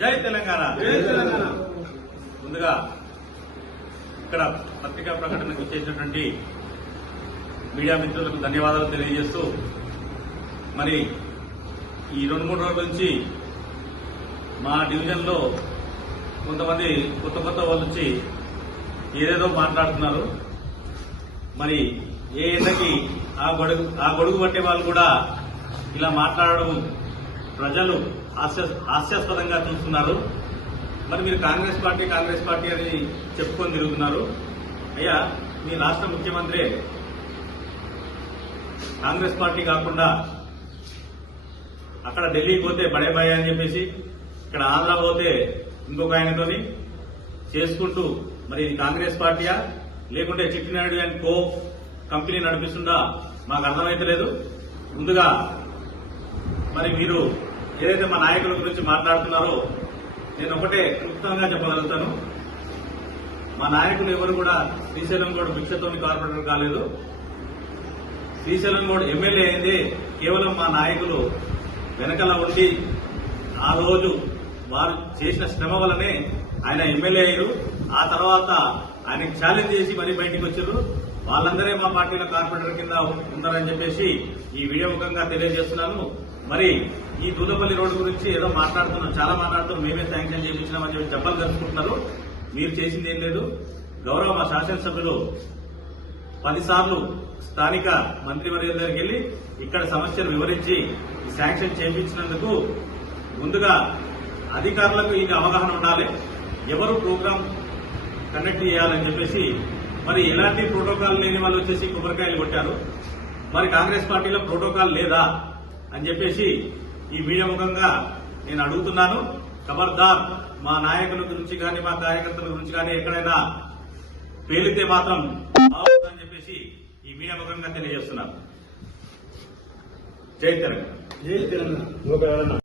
జై తెలంగాణ. ముందుగా ఇక్కడ పత్రికా ప్రకటనకు చేసినటువంటి మీడియా మిత్రులకు ధన్యవాదాలు తెలియజేస్తూ, మరి ఈ 2-3 రోజుల నుంచి మా డివిజన్లో కొంతమంది కొత్త వాళ్ళు వచ్చి ఏదేదో మాట్లాడుతున్నారు. మరి ఏ ఎండకి ఆ గొడుగు పట్టే వాళ్ళు కూడా ఇలా మాట్లాడడం ప్రజలు హాస్యాస్పదంగా చూస్తున్నారు. మరి మీరు కాంగ్రెస్ పార్టీ అని చెప్పుకొని తిరుగుతున్నారు. అయ్యా, మీ రాష్ట్ర ముఖ్యమంత్రి కాంగ్రెస్ పార్టీ కాకుండా అక్కడ ఢిల్లీకి పోతే బడే బాయ్ అని చెప్పేసి, ఇక్కడ ఆంధ్ర పోతే ఇంకొక ఆయనతోని చేసుకుంటూ, మరి ఇది కాంగ్రెస్ పార్టీయా లేకుంటే చిట్టినాయుడు అండ్ కో కంపెనీ నడిపిస్తుందా మాకు అర్థమైతలేదు. ముందుగా మరి మీరు ఏదైతే మా నాయకుల గురించి మాట్లాడుతున్నారో నేను ఒకటే క్లుప్తంగా చెప్పగలుగుతాను. మా నాయకులు ఎవరు కూడా శ్రీశైలం గౌడ్ భిక్షతోని కార్పొరేటర్ కాలేదు. శ్రీశైలం గౌడ్ ఎమ్మెల్యే అయింది కేవలం మా నాయకులు వెనకల ఉండి ఆ రోజు వారు చేసిన శ్రమ వల్లనే ఆయన ఎమ్మెల్యే అయ్యారు. ఆ తర్వాత ఆయనకు ఛాలెంజ్ చేసి మరీ బయటకు వచ్చారు. వాళ్ళందరే మా పార్టీలో కార్పొరేటర్ కింద ఉన్నారని చెప్పేసి ఈ వీడియో ముఖంగా తెలియజేస్తున్నాను. మరి ఈ దూదపల్లి రోడ్డు గురించి ఏదో మాట్లాడుతున్నాం, చాలా మాట్లాడుతున్నాం, మేమే శాంక్షన్ చేయించినామని చెప్పి చెప్పలు కలుసుకుంటున్నారు. మీరు చేసింది ఏం లేదు. గౌరవ మా శాసనసభ్యులు 10 సార్లు స్థానిక మంత్రివర్యుల దగ్గరికి వెళ్లి ఇక్కడ సమస్యలు వివరించి శాంక్షన్ చేయించినందుకు ముందుగా అధికారులకు ఇది అవగాహన ఉండాలి. ఎవరు ప్రోగ్రాం కండక్ట్ చేయాలని చెప్పేసి, మరి ఎలాంటి ప్రోటోకాల్ లేని వాళ్ళు వచ్చేసి కొబ్బరికాయలు కొట్టారు. మరి కాంగ్రెస్ పార్టీలో ప్రోటోకాల్ లేదా అని చెప్పేసి ఈ మీడియా ముఖంగా నేను అడుగుతున్నాను. ఖబర్దార్, మా నాయకుల గురించి కానీ మా కార్యకర్తల గురించి కానీ ఎక్కడైనా పేలితే మాత్రం అని చెప్పేసి ఈ మీడియా ముఖంగా తెలియజేస్తున్నాను. జై తెలంగాణ.